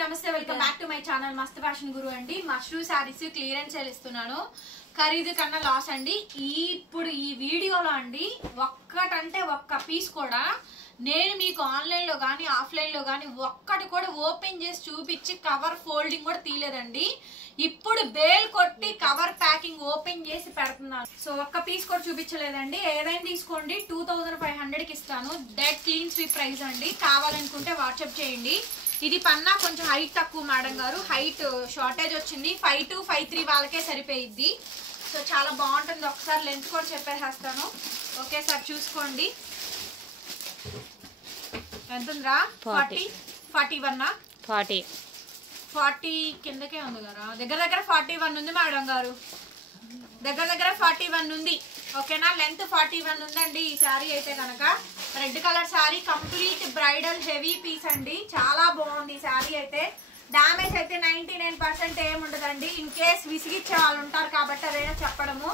నమస్తే welcome back to my channel మస్త్ fashion గురు అండి. మష్రూ సారీస్ క్లియరెన్స్ సేల్ ఇస్తున్నాను. ఖరీదు కన్నా లాస్ అండి. ఇప్పుడు ఈ వీడియోలో అండి ఒక్కటంటే ఒక్క పీస్ కూడా నేను మీకు ఆన్లైన్ లో గానీ ఆఫ్లైన్ లో గానీ ఒక్కటి కూడా ఓపెన్ చేసి చూపించి కవర్ ఫోల్డింగ్ కూడా తీయలేదండి. ఇప్పుడు బేల్ కొట్టి కవర్ ప్యాకింగ్ ఓపెన్ చేసి పెడుతున్నాను. సో ఒక్క పీస్ కూడా చూపించలేదండి. ఏదైనా తీసుకోండి 2500 కి ఇస్తాను. డెడ్ క్లీన్ స్వీప్ ప్రైస్ అండి. కావాలనుకుంటే వాట్సాప్ చేయండి. ఇది పన్నా కొంచెం హైట్ తక్కువ మేడం గారు, హైట్ షార్టేజ్ వచ్చింది. 5'2", 5'3" వాళ్ళకే సరిపోయిద్ది. సో చాలా బాగుంటుంది. ఒకసారి లెంత్ కూడా చెప్పేసేస్తాను, ఒకేసారి చూసుకోండి. ఎంత ఉందిరా? 40, 41, 40 కిందకే ఉంది కదా. దగ్గర 41 ఉంది మేడం గారు, దగ్గర 41 ఉంది. ఓకేనా, లెంత్ 41 ఉందండి. ఈ శారీ అయితే కనుక red colour sari, complete bridal heavy piece అండి. చాలా బాగుంది ఈ శారీ అయితే. డామేజ్ అయితే 99% ఏముండదండి. ఇన్ కేస్ విసిగిచ్చే వాళ్ళు ఉంటారు కాబట్టి అదైనా చెప్పడము.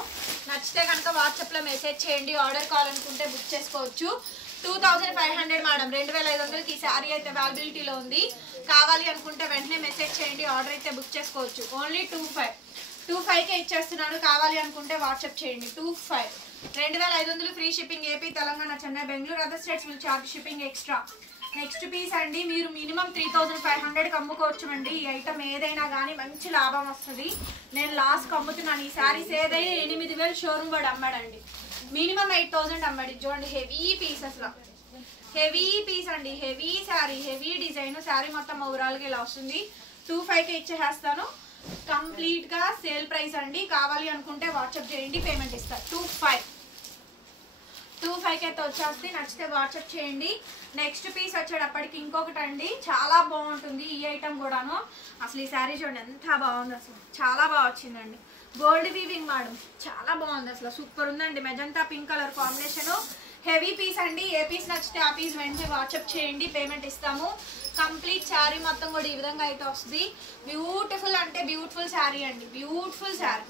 నచ్చితే కనుక వాట్సాప్లో మెసేజ్ చేయండి. ఆర్డర్ కావాలనుకుంటే బుక్ చేసుకోవచ్చు. 2500 మేడం, 2500కి ఈ శారీ అయితే అవైలబిలిటీలో ఉంది. కావాలి అనుకుంటే వెంటనే మెసేజ్ చేయండి. ఆర్డర్ అయితే బుక్ చేసుకోవచ్చు. ఓన్లీ 25కే ఇచ్చేస్తున్నాను. కావాలి అనుకుంటే వాట్సాప్ చేయండి. 2500 free shipping. AP, Telangana, Chennai, Bengaluru, other states will charge shipping extra. Next piece అండి. మీరు మినిమం 3500కి అమ్ముకోవచ్చు అండి. ఈ ఐటమ్ ఏదైనా కానీ మంచి లాభం వస్తుంది. నేను లాస్ట్కి అమ్ముతున్నాను. ఈ శారీస్ ఏదైనా 8000 షోరూమ్ వాడు అమ్మాడండి. మినిమం 8000 అమ్మాడు. చూడండి హెవీ పీస్, అసలు హెవీ పీస్ అండి. Heavy sari, heavy design. Sari మొత్తం ఓవరాల్గా ఇలా వస్తుంది. 25కే ఇచ్చేస్తాను. కంప్లీట్ గా సేల్ ప్రైస్ అండి. కావాలి అనుకుంటే వాట్సాప్ చేయండి, పేమెంట్ ఇస్తారు. 25కి అయితే వచ్చేస్తే నచ్చితే వాట్సాప్ చేయండి. నెక్స్ట్ పీస్ వచ్చేటప్పటికి ఇంకొకటి అండి, చాలా బాగుంటుంది ఈ ఐటమ్ కూడాను. అసలు ఈ శారీ చూడండి ఎంత బాగుంది, అసలు చాలా బాగా వచ్చిందండి. గోల్డ్ వీవింగ్ మేడం, చాలా బాగుంది అసలు, సూపర్ ఉందండి. Magenta pink colour combination. Heavy piece అండి. ఏ పీస్ నచ్చితే ఆ పీస్ వెంటనే వాట్సాప్ చేయండి, పేమెంట్ ఇస్తాము. కంప్లీట్ శారీ మొత్తం కూడా ఈ విధంగా అయితే వస్తుంది. బ్యూటిఫుల్ అంటే బ్యూటిఫుల్ శారీ అండి, బ్యూటిఫుల్ శారీ.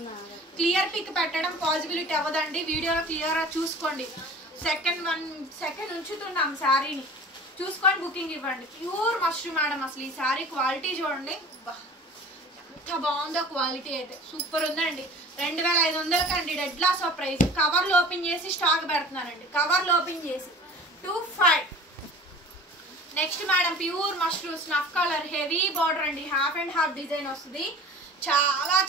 క్లియర్ పిక్ పెట్టడం పాసిబిలిటీ అవ్వదండి. వీడియోలో క్లియర్గా చూసుకోండి. సెకండ్ ఉంచుతున్నాం శారీని, చూసుకొని బుకింగ్ ఇవ్వండి. Pure mashru madam. అసలు ఈ శారీ క్వాలిటీ చూడండి, ఎంత బాగుందో క్వాలిటీ అయితే. సూపర్ ఉందండి. 2500 అండి. Dead loss of price. కవర్లు ఓపెన్ చేసి స్టాక్ పెడుతున్నానండి, కవర్లు ఓపెన్ చేసి. 25. Next madam pure mashru snuff colour, heavy border అండి. హాఫ్ అండ్ హాఫ్ డిజైన్ వస్తుంది.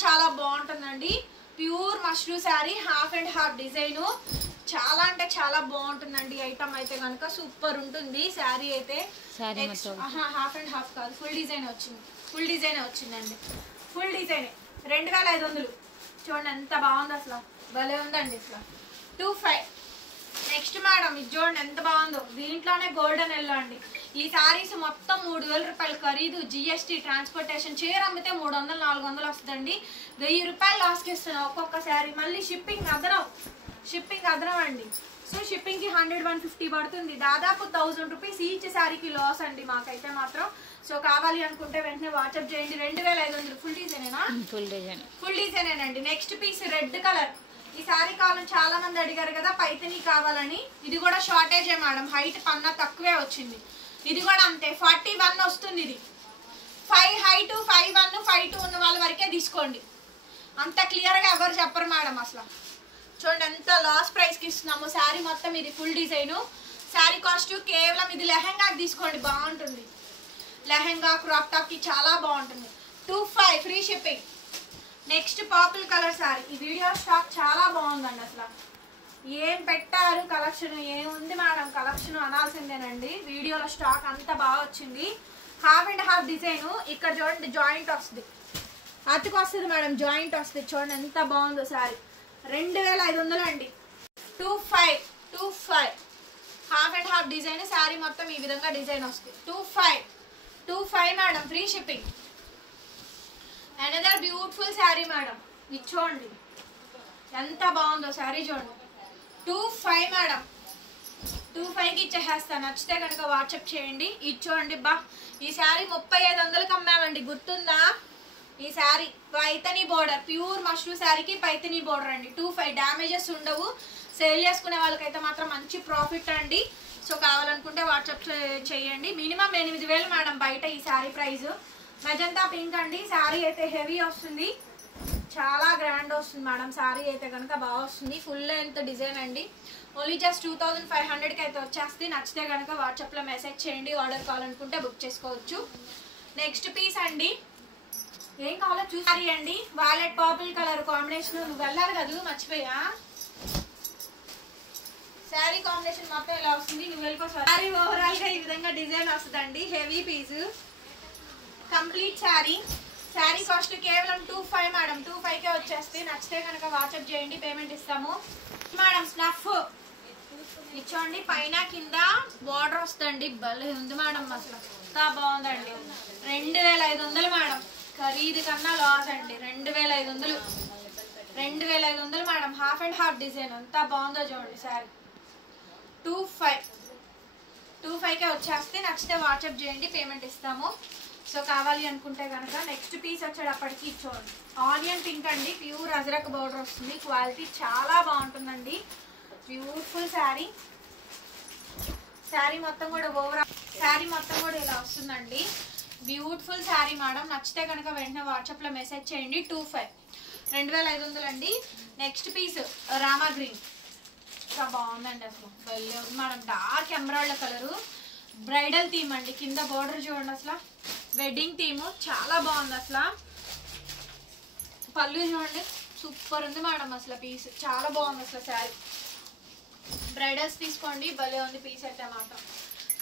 చాలా బాగుంటుందండి. Pure mashru sari, half and half design. చాలా అంటే చాలా బాగుంటుందండి. ఐటమ్ అయితే కనుక సూపర్ ఉంటుంది శారీ అయితే. హాఫ్ అండ్ హాఫ్ కాదు, ఫుల్ డిజైన్ వచ్చింది. ఫుల్ డిజైన్ వచ్చిందండి, ఫుల్ డిజైన్. 2500. చూడండి ఎంత బాగుంది, అసలు భలే ఉందండి అసలు. 25. నెక్స్ట్ మేడం ఇది చూడండి ఎంత బాగుందో. దీంట్లోనే గోల్డెన్ ఎల్లో అండి. ఈ శారీస్ మొత్తం 3000 రూపాయలు ఖరీదు. GST, transportation. చీర అమ్మితే 300, 400 వస్తుందండి. 1000 రూపాయలు లాస్కి ఇస్తున్నాం ఒక్కొక్క శారీ. మళ్ళీ షిప్పింగ్ అదనం అండి. సో షిప్పింగ్కి 100, 150 పడుతుంది. దాదాపు 1000 రూపీస్ ఈచ్ శారీకి లాస్ అండి మాకైతే మాత్రం. సో కావాలి అనుకుంటే వెంటనే వాట్సాప్ చేయండి. 2500. ఫుల్ డిజైనేనా? ఫుల్ డిజైనేనండి. Next piece red colour. ఈ శారీ కావాలని చాలా మంది అడిగారు కదా, పైతని కావాలని. ఇది కూడా షార్టేజే మేడం, హైట్ పన్నా తక్కువే వచ్చింది. ఇది కూడా అంతే, 41 వస్తుంది. ఇది 5 హైట్, 5'1", 5'2" ఉన్న వాళ్ళ వరకే తీసుకోండి. అంత క్లియర్గా ఎవరు చెప్పరు మేడం. అసలు చూడండి ఎంత లాస్ ప్రైస్కి ఇస్తున్నాము. శారీ మొత్తం ఇది ఫుల్ డిజైను. శారీ కాస్ట్ కేవలం ఇది లెహెంగాకి తీసుకోండి, బాగుంటుంది. లెహెంగా, క్రాప్ టాప్కి చాలా బాగుంటుంది. 25 free shipping. Next purple colour sari. ఈ వీడియో స్టాక్ చాలా బాగుందండి. అసలు ఏం పెట్టారు కలెక్షన్, ఏముంది మేడం కలెక్షన్ అనాల్సిందేనండి. వీడియోలో స్టాక్ అంత బాగా వచ్చింది. Half and half design. ఇక్కడ చూడండి జాయింట్ వస్తుంది, అతుకు వస్తుంది మేడం, జాయింట్ వస్తుంది. చూడండి ఎంత బాగుందో శారీ. 2500 అండి. 25 half and half design. Sari మొత్తం ఈ విధంగా డిజైన్ వస్తుంది. 25 madam, free shipping. Another beautiful sari madam. ఇది చూడండి ఎంత బాగుందో శారీ చూడండి. 25 మేడం, 25కి ఇచ్చేస్తాను. నచ్చితే కనుక వాట్సాప్ చేయండి. ఇది చూడండి బా, ఈ శారీ 3500కి అమ్మామండి, గుర్తుందా? ఈ శారీ పైతని బోర్డర్, ప్యూర్ మష్రూ శారీకి పైతని బోర్డర్ అండి. 25 డ్యామేజెస్ ఉండవు. సేల్ చేసుకునే వాళ్ళకైతే మాత్రం మంచి ప్రాఫిట్ అండి. సో కావాలనుకుంటే వాట్సాప్ చేయండి. మినిమం 8000 మేడం బయట ఈ శారీ ప్రైస్. మెజంతా పింక్ అండి. శారీ అయితే హెవీ వస్తుంది, చాలా గ్రాండ్ వస్తుంది మేడం. శారీ అయితే కనుక బాగా వస్తుంది. ఫుల్ లెంత్ డిజైన్ అండి. ఓన్లీ జస్ట్ 2500కి అయితే వచ్చేస్తే. నచ్చితే కనుక వాట్సాప్లో మెసేజ్ చేయండి. ఆర్డర్ కావాలనుకుంటే బుక్ చేసుకోవచ్చు. నెక్స్ట్ పీస్ అండి, ఏం కావాలో చూసారి అండి. Wallet purple colour combination. నువ్వు వెళ్ళాలి కదా, మర్చిపోయా. శారీ కాంబినేషన్ మొత్తం ఇలా వస్తుంది, నువ్వు వెళ్ళిపో. శారీ ఓవరాల్ గా ఈ విధంగా డిజైన్ వస్తుందండి. Heavy piece, complete sari. Sari cost కేవలం 25 మేడం. 25కే వచ్చేస్తే. నచ్చితే కనుక వాట్సాప్ చేయండి, పేమెంట్ ఇస్తాము మేడం. స్నఫ్ ఇచ్చోండి, పైన కింద బార్డర్ వస్తుందండి. భలే ఉంది మేడం, అసలు ఎంత బాగుందండి. 2500 మేడం. ఖరీదు కన్నా లాస్ అండి. 2500 madam. Half and half design ఎంత బాగుందో చూడండి. శారీ 25కే వచ్చేస్తే. నచ్చితే వాట్సాప్ చేయండి, పేమెంట్ ఇస్తాము. సో కావాలి అనుకుంటే కనుక నెక్స్ట్ పీస్ వచ్చేటప్పటికి చూడండి. ఆనియన్ పింక్ అండి. ప్యూర్ అజరక్ బోర్డర్ వస్తుంది. క్వాలిటీ చాలా బాగుంటుందండి. బ్యూటిఫుల్ శారీ. శారీ మొత్తం కూడా శారీ మొత్తం కూడా ఇలా వస్తుందండి. Beautiful sari madam. నచ్చితే కనుక వెంటనే వాట్సాప్లో మెసేజ్ చేయండి. 2500 అండి. Next piece Rama green. ఇంకా బాగుందండి, అసలు భలే ఉంది madam. Dark emerald colour, bridal theme అండి. కింద బోర్డర్ చూడండి, అసలు వెడ్డింగ్ థీమ్ చాలా బాగుంది. అసలు పళ్ళు చూడండి, సూపర్ ఉంది మేడం. అసలు పీస్ చాలా బాగుంది. అసలు శారీ బ్రైడల్స్ తీసుకోండి, భలే ఉంది పీస్ అయితే మాత్రం.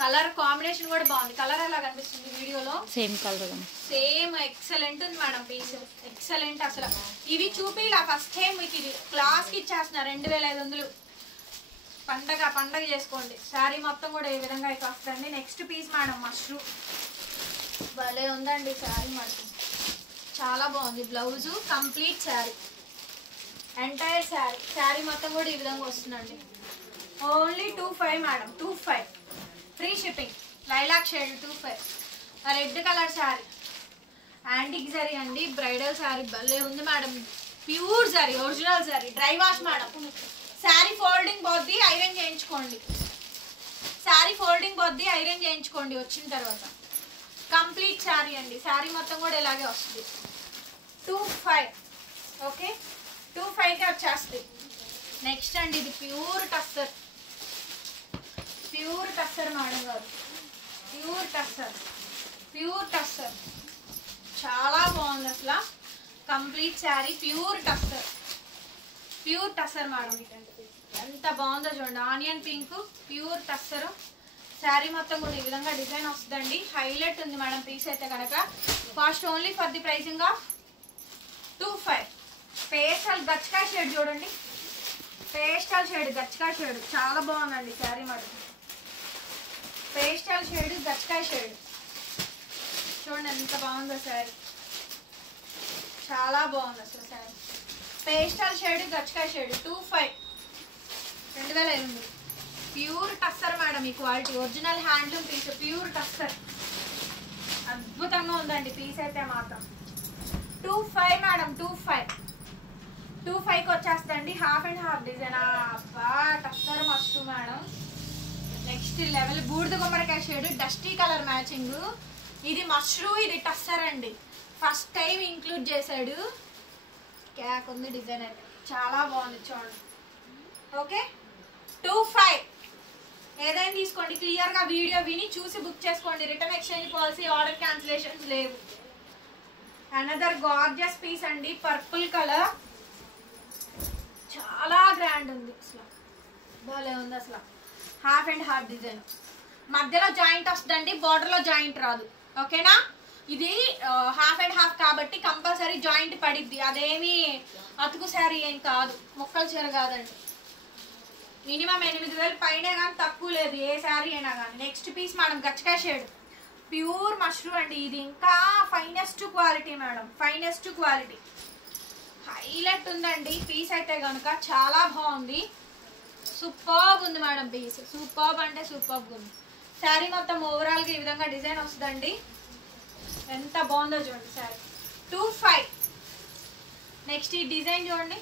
కలర్ కాంబినేషన్ కూడా బాగుంది. కలర్ ఎలా కనిపిస్తుంది వీడియోలో? Same colour, same. ఎక్సలెంట్ ఉంది మేడం పీస్, ఎక్సలెంట్. అసలు ఇవి చూపిలా ఫస్ట్ టైం మీకు ఇది క్లాస్కి ఇచ్చేస్తున్నా. 2500. పండగ చేసుకోండి. శారీ మొత్తం కూడా ఈ విధంగా అయితే వస్తుంది. Next piece madam mushroom. భలే ఉందండి శారీ మాత్రం, చాలా బాగుంది. Blouse complete sari, entire sari. Sari మొత్తం కూడా ఈ విధంగా వస్తుందండి. Only 25 madam. 25 free shipping. Lilac shade 25. Red colour sari, antique sari అండి. బ్రైడల్ శారీ భలే ఉంది madam. Pure sari, original sari. Dry wash madam. Sari folding పోద్ది, ఐరన్ చేయించుకోండి. శారీ ఫోల్డింగ్ పోద్ది, ఐరన్ చేయించుకోండి వచ్చిన తర్వాత. కంప్లీట్ శారీ అండి. శారీ మొత్తం కూడా ఇలాగే వస్తుంది. 25. ఓకే, 25కే వచ్చేస్తుంది. నెక్స్ట్ అండి, ఇది pure tussar. Pure tussar madam గారు. ప్యూర్ టస్సర్ చాలా బాగుంది. అసలు complete sari pure tussar madam. ఎంత బాగుందో చూడండి. Onion pink, pure tussar. Sari మొత్తం కూడా ఈ విధంగా డిజైన్ వస్తుందండి. హైలైట్ ఉంది మేడం పీస్ అయితే కనుక. Cost only for the pricing of 25. Pastel గచ్చకాయ షేడ్ చూడండి. పేస్టల్ షేడ్, గచ్చకాయ షేడ్ చాలా బాగుందండి శారీ మేడం. పేస్టల్ షేడ్, గచ్చకాయ షేడ్ చూడండి ఎంత బాగుందో శారీ. చాలా బాగుంది అసలు శారీ. పేస్టల్ షేడ్, గచ్చకాయ షేడ్ 25. 2500. Pure tussar madam. ఈ quality original handloom piece, pure tussar. అద్భుతంగా ఉందండి పీస్ అయితే మాత్రం. 25 మేడం. 25కి వచ్చేస్తండి. Half and half design. అబ్బా టస్సర్ మస్తు మేడం. నెక్స్ట్ లెవెల్ బూడిద గుమ్మడికాయ షేడ్, డస్టీ కలర్ మ్యాచింగ్. ఇది మష్రూ, ఇది టస్సర్ అండి. ఫస్ట్ టైం ఇంక్లూడ్ చేశాడు. క్యాక్ ఉంది డిజైన్ అయితే చాలా బాగుంది చూడండి. ఓకే, 25. ఏదైనా తీసుకోండి. క్లియర్గా వీడియో విని చూసి బుక్ చేసుకోండి. Return exchange policy, order cancellations లేవు. అనదర్ గార్జియస్ పీస్ అండి. పర్పుల్ కలర్ చాలా గ్రాండ్ ఉంది. అసలు భలే ఉంది. అసలు హాఫ్ అండ్ హాఫ్ డిజైన్. మధ్యలో జాయింట్ వస్తుందండి, బార్డర్లో జాయింట్ రాదు. ఓకేనా? ఇది హాఫ్ అండ్ హాఫ్ కాబట్టి కంపల్సరీ జాయింట్ పడిద్ది. అదేమి అతుకు శారీ ఏం కాదు, మొక్కల చీర కాదండి. మినిమం 8000 పైనే కానీ తక్కువ లేదు ఏ శారీ అయినా కానీ. నెక్స్ట్ పీస్ మేడం గచ్చకాయ షేడ్, ప్యూర్ మష్రూ అండి. ఇది ఇంకా finest quality madam, finest quality. Highlight ఉందండి పీస్ అయితే కనుక. చాలా బాగుంది, సూపర్బ్ ఉంది మేడం పీస్. సూపర్బ్ అంటే సూపర్బ్ ఉంది. శారీ మొత్తం ఓవరాల్గా ఈ విధంగా డిజైన్ వస్తుందండి. ఎంత బాగుందో చూడండి శారీ. 25. నెక్స్ట్ ఈ డిజైన్ చూడండి,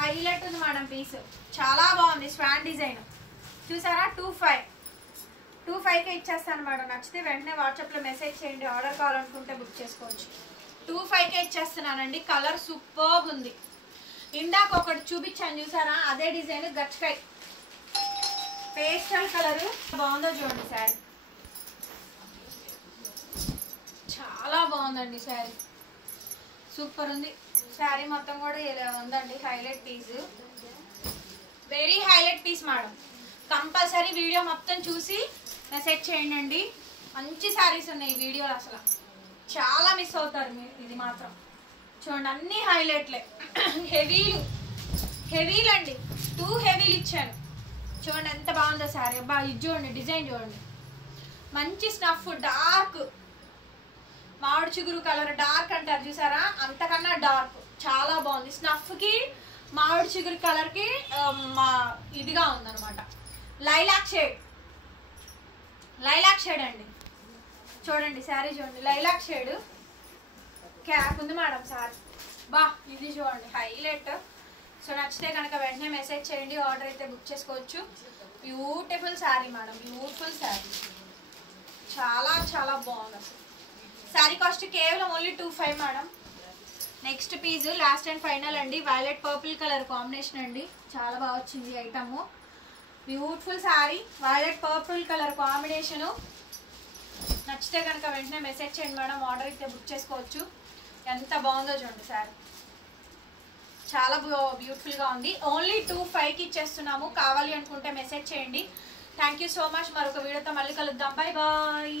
హైలైట్ ఉంది మేడం పీస్. చాలా బాగుంది స్వాన్ డిజైన్ చూసారా. 25 2,500కే ఇచ్చేస్తాను మేడం. నచ్చితే వెంటనే వాట్సాప్లో మెసేజ్ చేయండి. ఆర్డర్ కావాలనుకుంటే బుక్ చేసుకోవచ్చు. 2,500కే ఇచ్చేస్తున్నానండి. కలర్ సూపర్బ్ ఉంది. ఇందాక ఒకటి చూపించాను చూసారా, అదే డిజైన్ గచ్చకాయ పేస్టల్ కలర్ బాగుందో చూడండి. శారీ చాలా బాగుందండి. శారీ సూపర్ ఉంది. శారీ మొత్తం కూడా ఇలా ఉందండి. Highlight piece, very highlight piece madam. Compulsory video మొత్తం చూసి మెసేజ్ చేయండి. మంచి శారీస్ ఉన్నాయి ఈ వీడియోలో, అసలు చాలా మిస్ అవుతారు మీరు. ఇది మాత్రం చూడండి, అన్ని హైలైట్లే. హెవీలు అండి. 2 హెవీలు ఇచ్చాను. చూడండి ఎంత బాగుందో శారీ. అబ్బా ఇది చూడండి, డిజైన్ చూడండి. మంచి స్నఫ్ డార్క్ మామిడి చిగురు కలర్, డార్క్ అంటారు చూసారా, అంతకన్నా డార్క్ చాలా బాగుంది. స్నఫ్కి మామిడి చిగురు కలర్కి ఇదిగా ఉందన్నమాట. లైలాక్ షేడ్ అండి. చూడండి శారీ చూడండి, లైలాక్ షేడ్ క్యాప్ ఉంది మేడం శారీ. బా ఇది చూడండి హైలైట్. సో నచ్చితే కనుక వెంటనే మెసేజ్ చేయండి. ఆర్డర్ అయితే బుక్ చేసుకోవచ్చు. Beautiful sari madam, beautiful sari. చాలా చాలా బాగుంది అసలు. శారీ కాస్ట్ కేవలం only 2,500 madam. Next piece last and final అండి. వైలెట్ పర్పుల్ కలర్ కాంబినేషన్ అండి. చాలా బాగా వచ్చింది item. Beautiful sari, violet purple colour combination. నచ్చితే కనుక వెంటనే మెసేజ్ చేయండి మేడం. ఆర్డర్ అయితే బుక్ చేసుకోవచ్చు. ఎంత బాగుందో చూడండి శారీ. చాలా బ్యూటిఫుల్గా ఉంది. ఓన్లీ 2,500కి ఇచ్చేస్తున్నాము. కావాలి అనుకుంటే మెసేజ్ చేయండి. Thank you so much. మరొక వీడియోతో మళ్ళీ కలుద్దాం. Bye bye.